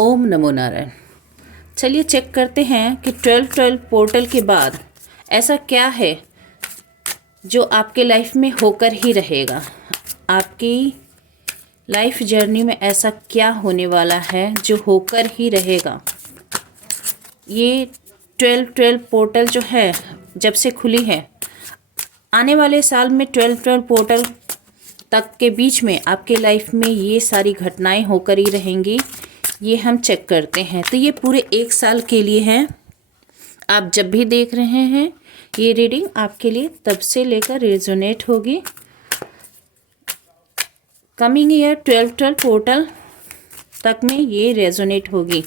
ओम नमो नारायण। चलिए चेक करते हैं कि 12-12 पोर्टल के बाद ऐसा क्या है जो आपके लाइफ में होकर ही रहेगा। आपकी लाइफ जर्नी में ऐसा क्या होने वाला है जो होकर ही रहेगा। ये 12-12 पोर्टल जो है जब से खुली है, आने वाले साल में 12-12 पोर्टल तक के बीच में आपके लाइफ में ये सारी घटनाएं होकर ही रहेंगी। ये हम चेक करते हैं। तो ये पूरे 1 साल के लिए है। आप जब भी देख रहे हैं ये रीडिंग आपके लिए तब से लेकर रेजोनेट होगी। कमिंग ईयर 12-12 पोर्टल तक में ये रेजोनेट होगी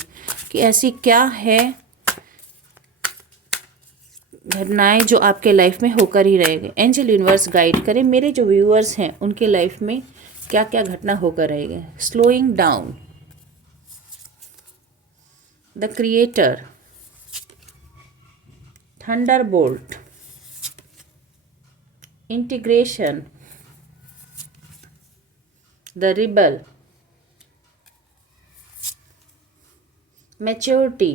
कि ऐसी क्या है घटनाएं जो आपके लाइफ में होकर ही रहेगी। एंजल यूनिवर्स गाइड करें मेरे जो व्यूअर्स हैं उनके लाइफ में क्या क्या घटना होकर रहेगी। Slowing down, the creator, Thunderbolt, integration, the rebel, maturity.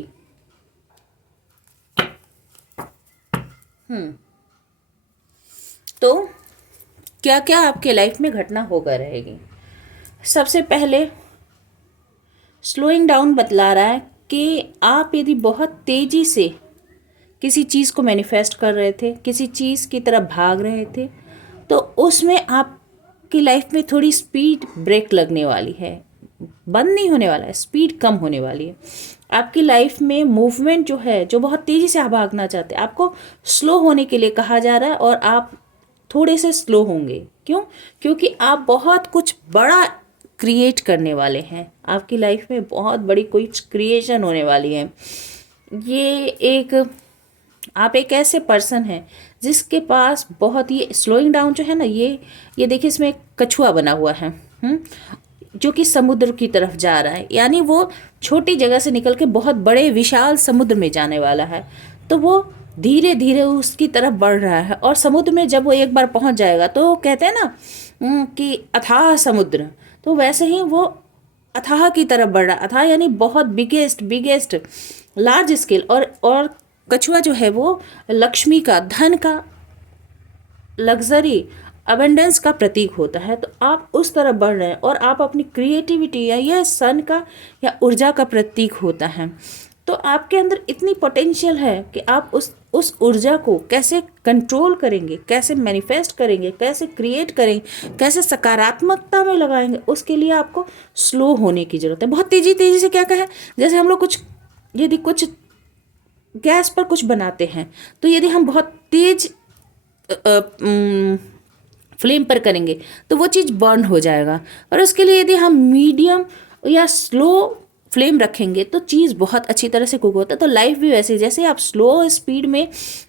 तो क्या क्या आपके लाइफ में घटना होकर रहेगी। सबसे पहले स्लोइंग डाउन बतला रहा है कि आप यदि बहुत तेजी से किसी चीज़ को मैनिफेस्ट कर रहे थे, किसी चीज़ की तरफ भाग रहे थे, तो उसमें आपकी लाइफ में थोड़ी स्पीड ब्रेक लगने वाली है। बंद नहीं होने वाला है, स्पीड कम होने वाली है। आपकी लाइफ में मूवमेंट जो है, जो बहुत तेज़ी से आप भागना चाहते हैं, आपको स्लो होने के लिए कहा जा रहा है और आप थोड़े से स्लो होंगे। क्यों? क्योंकि आप बहुत कुछ बड़ा क्रिएट करने वाले हैं। आपकी लाइफ में बहुत बड़ी कोई क्रिएशन होने वाली है। आप एक ऐसे पर्सन हैं जिसके पास बहुत, ये स्लोइंग डाउन जो है ना, ये देखिए इसमें एक कछुआ बना हुआ है जो कि समुद्र की तरफ जा रहा है। यानी वो छोटी जगह से निकल के बहुत बड़े विशाल समुद्र में जाने वाला है। तो वो धीरे धीरे उसकी तरफ बढ़ रहा है और समुद्र में जब वो एक बार पहुंच जाएगा तो कहते हैं ना कि अथाह समुद्र, तो वैसे ही वो अथाह की तरफ बढ़ रहा। अथाह यानी बहुत बिगेस्ट लार्ज स्केल। और कछुआ जो है वो लक्ष्मी का, धन का, लग्जरी, अबेंडेंस का प्रतीक होता है। तो आप उस तरफ बढ़ रहे हैं और आप अपनी क्रिएटिविटी या यह सन का या ऊर्जा का प्रतीक होता है। तो आपके अंदर इतनी पोटेंशियल है कि आप उस ऊर्जा को कैसे कंट्रोल करेंगे, कैसे मैनिफेस्ट करेंगे, कैसे क्रिएट करेंगे, कैसे सकारात्मकता में लगाएंगे, उसके लिए आपको स्लो होने की ज़रूरत है। बहुत तेज़ी से क्या कहें, जैसे हम लोग यदि कुछ गैस पर कुछ बनाते हैं तो यदि हम बहुत तेज फ्लेम पर करेंगे तो वो चीज़ बर्न हो जाएगा। और उसके लिए यदि हम मीडियम या स्लो फ्लेम रखेंगे तो चीज़ बहुत अच्छी तरह से कुक होता है। तो लाइफ भी वैसे, जैसे आप स्लो स्पीड में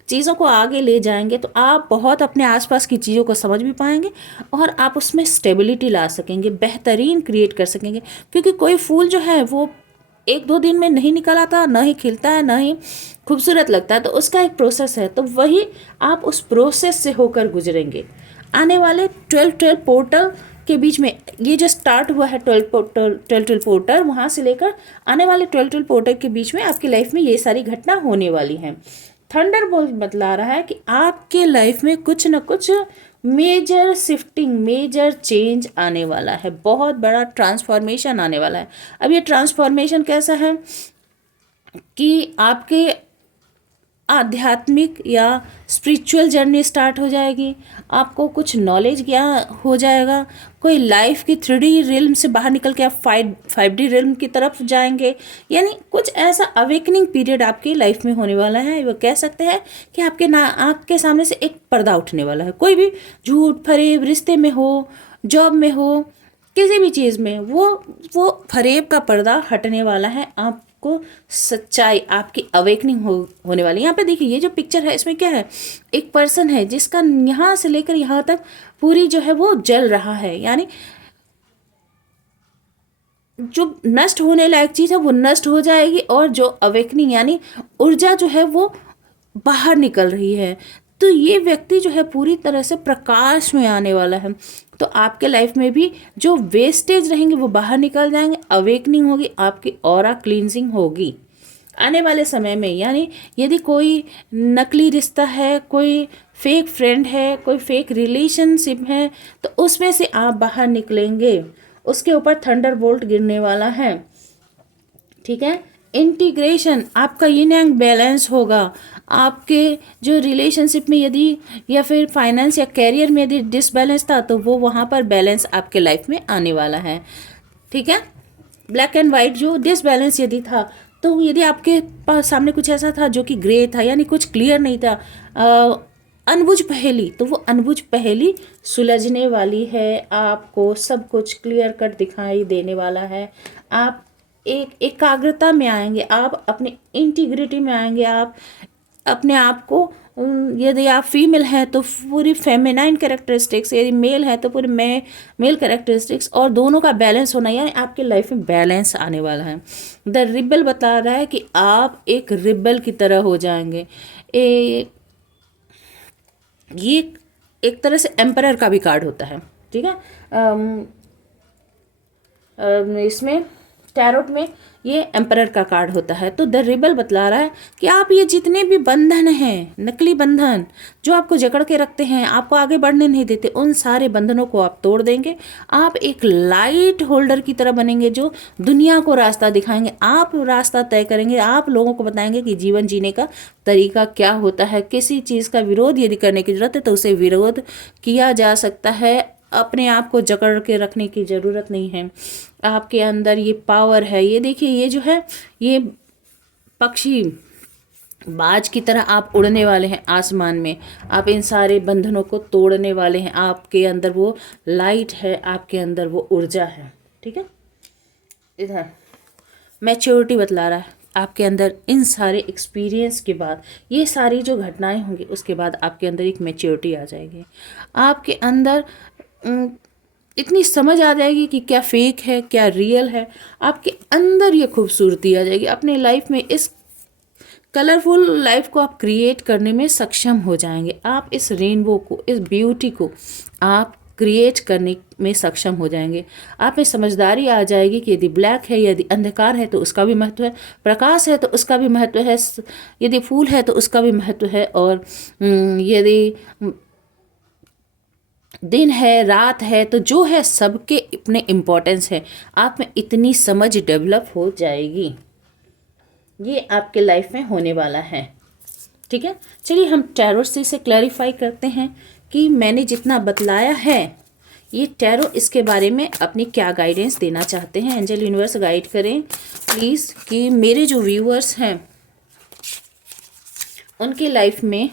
चीज़ों को आगे ले जाएंगे तो आप बहुत अपने आसपास की चीज़ों को समझ भी पाएंगे और आप उसमें स्टेबिलिटी ला सकेंगे, बेहतरीन क्रिएट कर सकेंगे। क्योंकि कोई फूल जो है वो 1-2 दिन में नहीं निकल आता, ना ही खिलता है, ना ही खूबसूरत लगता है। तो उसका एक प्रोसेस है। तो वही आप उस प्रोसेस से होकर गुजरेंगे। आने वाले 12-12 पोर्टल के बीच में ये जो स्टार्ट हुआ है 12-12 पोर्टल, वहाँ से लेकर आने वाले 12-12 पोर्टल के बीच में आपकी लाइफ में ये सारी घटना होने वाली हैं। थंडरबोल्ट बतला रहा है कि आपके लाइफ में कुछ न कुछ मेजर शिफ्टिंग, मेजर चेंज आने वाला है। बहुत बड़ा ट्रांसफॉर्मेशन आने वाला है। अब ये ट्रांसफॉर्मेशन कैसा है कि आपके आध्यात्मिक या स्पिरिचुअल जर्नी स्टार्ट हो जाएगी। आपको कुछ नॉलेज ज्ञान हो जाएगा। कोई लाइफ की 3D रिल्म से बाहर निकल के आप 5D रिल्म की तरफ जाएंगे। यानी कुछ ऐसा अवेकनिंग पीरियड आपकी लाइफ में होने वाला है। वो कह सकते हैं कि आपके आँख के सामने से एक पर्दा उठने वाला है। कोई भी झूठ फरेब रिश्ते में हो, जॉब में हो, किसी भी चीज़ में वो फरेब का पर्दा हटने वाला है। आपको सच्चाई, आपकी अवेकनिंग होने वाली है। यहाँ पे देखिए ये जो पिक्चर है इसमें क्या है, एक पर्सन है जिसका यहाँ से लेकर यहाँ तक पूरी जो है वो जल रहा है। यानी जो नष्ट होने लायक चीज़ है वो नष्ट हो जाएगी और जो अवेकनिंग यानी ऊर्जा जो है वो बाहर निकल रही है। तो ये व्यक्ति जो है पूरी तरह से प्रकाश में आने वाला है। तो आपके लाइफ में भी जो वेस्टेज रहेंगे वो बाहर निकल जाएंगे, अवेकनिंग होगी, आपकी ऑरा क्लींजिंग होगी आने वाले समय में। यानी यदि कोई नकली रिश्ता है, कोई फेक फ्रेंड है, कोई फेक रिलेशनशिप है, तो उसमें से आप बाहर निकलेंगे। उसके ऊपर थंडर बोल्ट गिरने वाला है, ठीक है। इंटीग्रेशन, आपका यिन एंड बैलेंस होगा। आपके जो रिलेशनशिप में यदि या फिर फाइनेंस या कैरियर में यदि डिसबैलेंस था तो वो वहाँ पर बैलेंस आपके लाइफ में आने वाला है, ठीक है। ब्लैक एंड वाइट जो डिसबैलेंस यदि था, तो यदि आपके पास सामने कुछ ऐसा था जो कि ग्रे था, यानी कुछ क्लियर नहीं था, अनबुझ पहेली, तो वो अनबुझ पहेली सुलझने वाली है। आपको सब कुछ क्लियर कट दिखाई देने वाला है। आप एक एकाग्रता में आएंगे, आप अपने इंटीग्रिटी में आएंगे। आप अपने आप को, यदि आप फीमेल हैं तो पूरी फेमिनाइन कैरेक्टरिस्टिक्स, यदि मेल है तो पूरे मेल कैरेक्टरिस्टिक्स, और दोनों का बैलेंस होना, यानी आपके लाइफ में बैलेंस आने वाला है। द रिबल बता रहा है कि आप एक रिबल की तरह हो जाएंगे। ये एक तरह से एम्परर का भी कार्ड होता है, ठीक है। इसमें टैरोट में ये एम्परर का कार्ड होता है। तो द रिबल बतला रहा है कि आप ये जितने भी बंधन हैं, नकली बंधन जो आपको जकड़ के रखते हैं, आपको आगे बढ़ने नहीं देते, उन सारे बंधनों को आप तोड़ देंगे। आप एक लाइट होल्डर की तरह बनेंगे जो दुनिया को रास्ता दिखाएंगे। आप रास्ता तय करेंगे, आप लोगों को बताएंगे कि जीवन जीने का तरीका क्या होता है। किसी चीज़ का विरोध यदि करने की जरूरत है तो उसे विरोध किया जा सकता है। अपने आप को जकड़ के रखने की ज़रूरत नहीं है। आपके अंदर ये पावर है। ये देखिए, ये जो है, ये पक्षी बाज की तरह आप उड़ने वाले हैं आसमान में। आप इन सारे बंधनों को तोड़ने वाले हैं। आपके अंदर वो लाइट है, आपके अंदर वो ऊर्जा है, ठीक है। इधर मैच्योरिटी बतला रहा है आपके अंदर। इन सारे एक्सपीरियंस के बाद, ये सारी जो घटनाएं होंगी, उसके बाद आपके अंदर एक मैच्योरिटी आ जाएगी। आपके अंदर इतनी समझ आ जाएगी कि क्या फेक है, क्या रियल है। आपके अंदर ये खूबसूरती आ जाएगी। अपने लाइफ में इस कलरफुल लाइफ को आप क्रिएट करने में सक्षम हो जाएंगे। आप इस रेनबो को, इस ब्यूटी को आप क्रिएट करने में सक्षम हो जाएंगे। आप में समझदारी आ जाएगी कि यदि ब्लैक है, यदि अंधकार है तो उसका भी महत्व है, प्रकाश है तो उसका भी महत्व है, यदि फूल है तो उसका भी महत्व है, और यदि दिन है, रात है, तो जो है सबके अपने इम्पोर्टेंस है। आप में इतनी समझ डेवलप हो जाएगी। ये आपके लाइफ में होने वाला है, ठीक है। चलिए हम टैरो से इसे क्लैरिफाई करते हैं कि मैंने जितना बतलाया है, ये टैरो इसके बारे में अपनी क्या गाइडेंस देना चाहते हैं। एंजल यूनिवर्स गाइड करें प्लीज़ कि मेरे जो व्यूअर्स हैं उनकी लाइफ में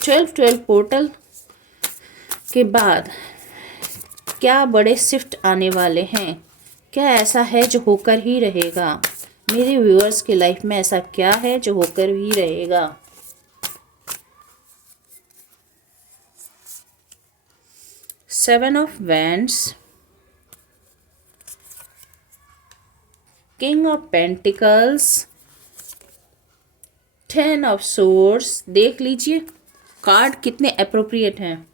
12-12 पोर्टल के बाद क्या बड़े शिफ्ट आने वाले हैं। क्या ऐसा है जो होकर ही रहेगा। मेरे व्यूअर्स के लाइफ में ऐसा क्या है जो होकर ही रहेगा। Seven of wands, king of pentacles, 10 of swords. देख लीजिए कार्ड कितने अप्रोप्रिएट हैं।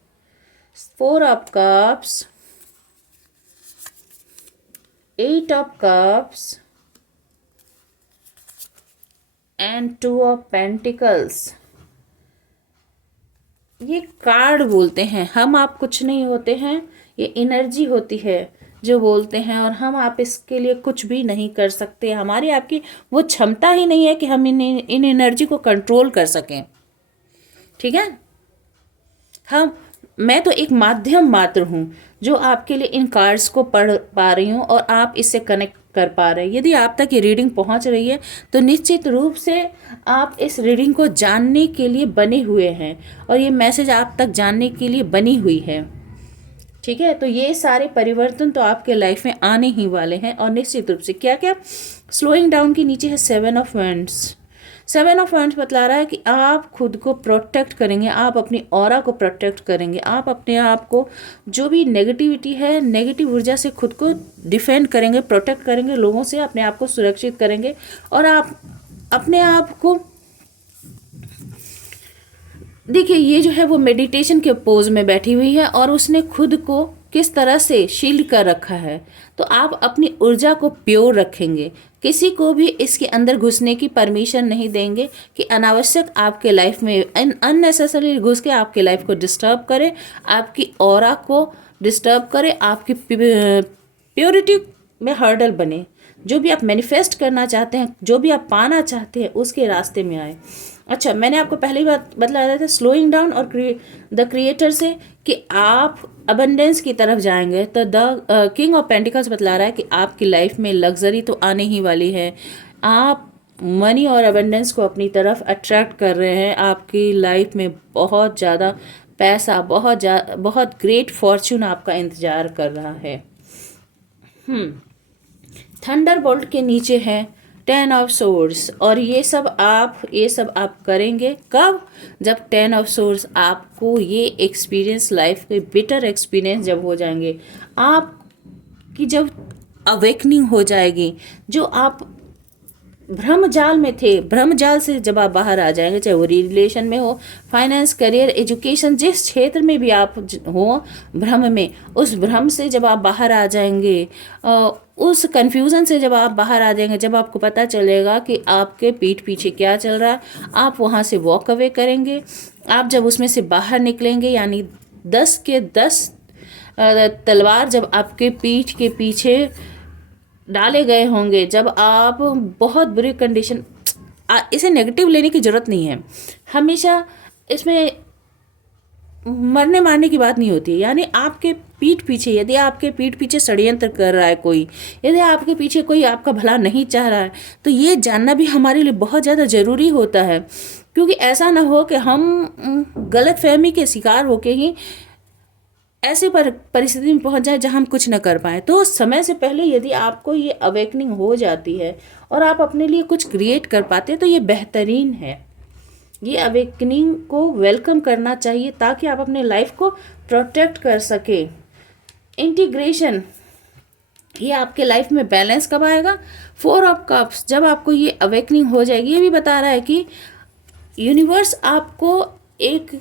4 of cups, 8 of cups and 2 of pentacles. ये कार्ड बोलते हैं हम आप कुछ नहीं होते हैं, ये एनर्जी होती है जो बोलते हैं, और हम आप इसके लिए कुछ भी नहीं कर सकते। हमारी आपकी वो क्षमता ही नहीं है कि हम इन एनर्जी को कंट्रोल कर सकें, ठीक है। मैं तो एक माध्यम मात्र हूँ जो आपके लिए इन कार्ड्स को पढ़ पा रही हूँ और आप इससे कनेक्ट कर पा रहे हैं। यदि आप तक ये रीडिंग पहुँच रही है तो निश्चित रूप से आप इस रीडिंग को जानने के लिए बने हुए हैं, और ये मैसेज आप तक जानने के लिए बनी हुई है, ठीक है। तो ये सारे परिवर्तन तो आपके लाइफ में आने ही वाले हैं, और निश्चित रूप से क्या क्या। स्लोइंग डाउन के नीचे है 7 ऑफ वैंड्स। 7 ऑफ वैंड्स बतला रहा है कि आप खुद को प्रोटेक्ट करेंगे, आप अपनी ऑरा को प्रोटेक्ट करेंगे, आप अपने आप को जो भी नेगेटिविटी है, नेगेटिव ऊर्जा से खुद को डिफेंड करेंगे, प्रोटेक्ट करेंगे, लोगों से अपने आप को सुरक्षित करेंगे, और आप अपने आप को देखिए ये जो है वो मेडिटेशन के पोज में बैठी हुई है और उसने खुद को किस तरह से शील्ड कर रखा है। तो आप अपनी ऊर्जा को प्योर रखेंगे, किसी को भी इसके अंदर घुसने की परमिशन नहीं देंगे कि अनावश्यक आपके लाइफ में अननेसेसरी घुस के आपके लाइफ को डिस्टर्ब करे, आपकी ऑरा को डिस्टर्ब करे, आपकी प्योरिटी में हर्डल बने। जो भी आप मैनिफेस्ट करना चाहते हैं, जो भी आप पाना चाहते हैं, उसके रास्ते में आए। अच्छा, मैंने आपको पहले ही बात बतलाया था स्लोइंग डाउन और द क्रिएटर से कि आप अबंडेंस की तरफ जाएंगे। तो द किंग ऑफ पेंटिकल्स बतला रहा है कि आपकी लाइफ में लग्जरी तो आने ही वाली है। आप मनी और अबंडेंस को अपनी तरफ अट्रैक्ट कर रहे हैं। आपकी लाइफ में बहुत ज़्यादा पैसा, बहुत ग्रेट फॉर्चून आपका इंतज़ार कर रहा है। थंडरबोल्ट के नीचे है 10 ऑफ सोर्स और ये सब आप करेंगे कब? जब 10 ऑफ सोर्स आपको ये एक्सपीरियंस, लाइफ के बिटर एक्सपीरियंस जब हो जाएंगे, आपकी जब अवेकनिंग हो जाएगी, जो आप भ्रम जाल में थे, भ्रम जाल से जब आप बाहर आ जाएंगे, चाहे वो रिलेशन में हो, फाइनेंस, करियर, एजुकेशन, जिस क्षेत्र में भी आप हो भ्रम में, उस भ्रम से जब आप बाहर आ जाएंगे, उस कन्फ्यूज़न से जब आप बाहर आ जाएंगे, जब आपको पता चलेगा कि आपके पीठ पीछे क्या चल रहा है, आप वहाँ से वॉक अवे करेंगे। आप जब उसमें से बाहर निकलेंगे, यानी 10 के 10 तलवार जब आपके पीठ के पीछे डाले गए होंगे, जब आप बहुत बुरी कंडीशन, इसे नेगेटिव लेने की ज़रूरत नहीं है। हमेशा इसमें मरने मारने की बात नहीं होती। यानी आपके पीठ पीछे, यदि आपके पीठ पीछे षड्यंत्र कर रहा है कोई, यदि आपके पीछे कोई आपका भला नहीं चाह रहा है, तो ये जानना भी हमारे लिए बहुत ज़्यादा ज़रूरी होता है। क्योंकि ऐसा ना हो कि हम गलत फहमी के शिकार होके ही ऐसे परिस्थिति में पहुंच जाए जहां हम कुछ न कर पाए। तो समय से पहले यदि आपको ये अवेकनिंग हो जाती है और आप अपने लिए कुछ क्रिएट कर पाते हैं, तो ये बेहतरीन है। ये अवेकनिंग को वेलकम करना चाहिए ताकि आप अपने लाइफ को प्रोटेक्ट कर सके। इंटीग्रेशन, ये आपके लाइफ में बैलेंस कब आएगा? 4 ऑफ कप्स, जब आपको ये अवेकनिंग हो जाएगी। ये भी बता रहा है कि यूनिवर्स आपको एक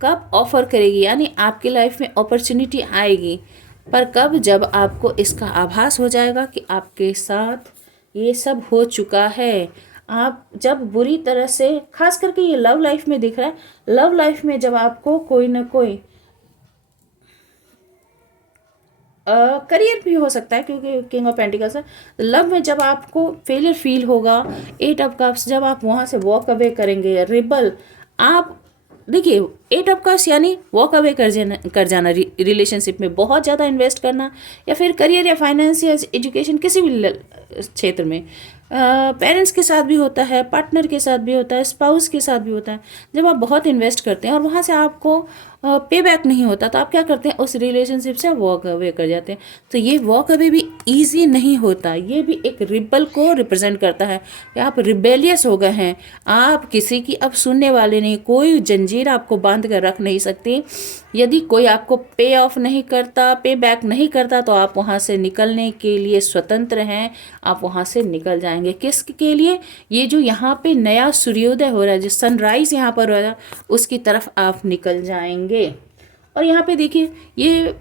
कब ऑफर करेगी, यानी आपकी लाइफ में अपॉर्चुनिटी आएगी। पर कब? जब आपको इसका आभास हो जाएगा कि आपके साथ ये सब हो चुका है। आप जब बुरी तरह से, खास करके ये लव लाइफ में दिख रहा है, लव लाइफ में जब आपको कोई ना कोई करियर भी हो सकता है, क्योंकि किंग ऑफ पेंटिकल्स है। लव में जब आपको फेलियर फील होगा, 8 ऑफ कप्स, जब आप वहाँ से वॉक अवे करेंगे, रिबल, आप देखिए 8 ऑफ कप्स यानी वॉक अवे कर जाना रिलेशनशिप में, बहुत ज़्यादा इन्वेस्ट करना, या फिर करियर या फाइनेंस या एजुकेशन, किसी भी क्षेत्र में। पेरेंट्स के साथ भी होता है, पार्टनर के साथ भी होता है, स्पाउस के साथ भी होता है। जब आप बहुत इन्वेस्ट करते हैं और वहाँ से आपको पे बैक नहीं होता, तो आप क्या करते हैं? उस रिलेशनशिप से वॉक अवे कर जाते हैं। तो ये वॉक अवे भी ईजी नहीं होता, ये भी एक रिबल को रिप्रेजेंट करता है कि आप रिबेलियस हो गए हैं, आप किसी की अब सुनने वाले नहीं, कोई जंजीर आपको बांध कर रख नहीं सकती। यदि कोई आपको पे ऑफ नहीं करता, पे बैक नहीं करता, तो आप वहाँ से निकलने के लिए स्वतंत्र हैं, आप वहाँ से निकल जाएंगे। किसके लिए? ये जो यहाँ पे नया सूर्योदय हो रहा है, जो सनराइज़ यहाँ पर हो रहा है, उसकी तरफ आप निकल जाएंगे। और यहाँ पे देखिए ये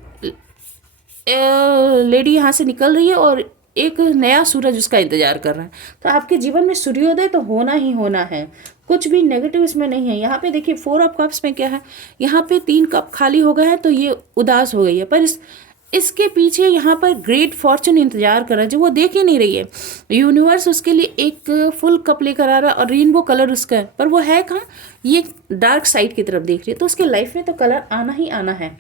लेडी यहाँ से निकल रही है और एक नया सूरज उसका इंतजार कर रहा है। तो आपके जीवन में सूर्योदय तो होना ही होना है, कुछ भी नेगेटिव इसमें नहीं है। यहाँ पे देखिए 4 ऑफ कप्स में क्या है, यहाँ पे 3 कप खाली हो गए हैं, तो ये उदास हो गई है। पर इसके पीछे यहाँ पर ग्रेट फॉर्चून इंतजार कर रहा है, जो वो देख ही नहीं रही है। यूनिवर्स उसके लिए एक फुल कप लेकर आ रहा है और रेनबो कलर उसका है, पर वो है कहाँ? ये डार्क साइड की तरफ देख रही है। तो उसके लाइफ में तो कलर आना ही आना है,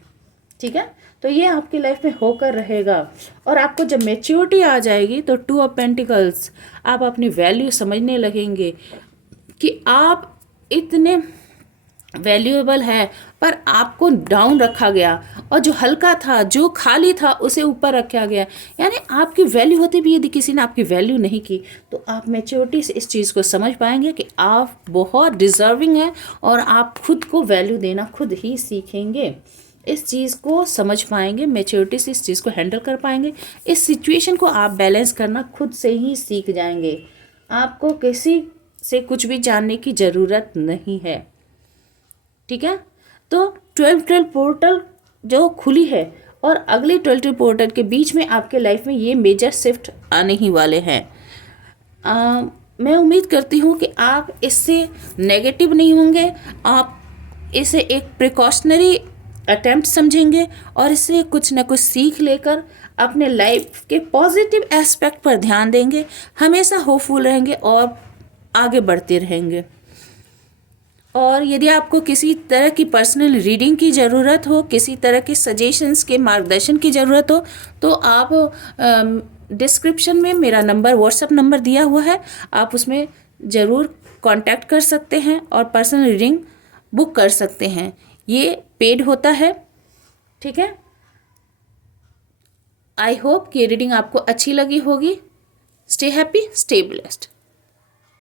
ठीक है। तो ये आपकी लाइफ में होकर रहेगा। और आपको जब मैच्योरिटी आ जाएगी, तो 2 ऑफ पेंटिकल्स, आप अपनी वैल्यू समझने लगेंगे कि आप इतने वैल्यूएबल है, पर आपको डाउन रखा गया, और जो हल्का था, जो खाली था, उसे ऊपर रखा गया। यानी आपकी वैल्यू होती भी यदि किसी ने आपकी वैल्यू नहीं की, तो आप मैच्योरिटी से इस चीज़ को समझ पाएंगे कि आप बहुत डिज़र्विंग हैं और आप खुद को वैल्यू देना खुद ही सीखेंगे। इस चीज़ को समझ पाएंगे, मैच्योरिटी से इस चीज़ को हैंडल कर पाएंगे। इस सिचुएशन को आप बैलेंस करना खुद से ही सीख जाएंगे। आपको किसी से कुछ भी जानने की ज़रूरत नहीं है। ठीक है। तो 12-12 पोर्टल जो खुली है और अगले 12-12 पोर्टल के बीच में आपके लाइफ में ये मेजर शिफ्ट आने ही वाले हैं। मैं उम्मीद करती हूँ कि आप इससे नेगेटिव नहीं होंगे, आप इसे एक प्रिकॉशनरी अटेम्प्ट समझेंगे और इससे कुछ ना कुछ सीख लेकर अपने लाइफ के पॉजिटिव एस्पेक्ट पर ध्यान देंगे, हमेशा होपफुल रहेंगे और आगे बढ़ते रहेंगे। और यदि आपको किसी तरह की पर्सनल रीडिंग की ज़रूरत हो, किसी तरह के सजेशंस के मार्गदर्शन की ज़रूरत हो, तो आप डिस्क्रिप्शन में मेरा नंबर, व्हाट्सएप नंबर दिया हुआ है, आप उसमें ज़रूर कांटेक्ट कर सकते हैं और पर्सनल रीडिंग बुक कर सकते हैं। ये पेड होता है, ठीक है। आई होप कि रीडिंग आपको अच्छी लगी होगी। Stay happy, stay blessed.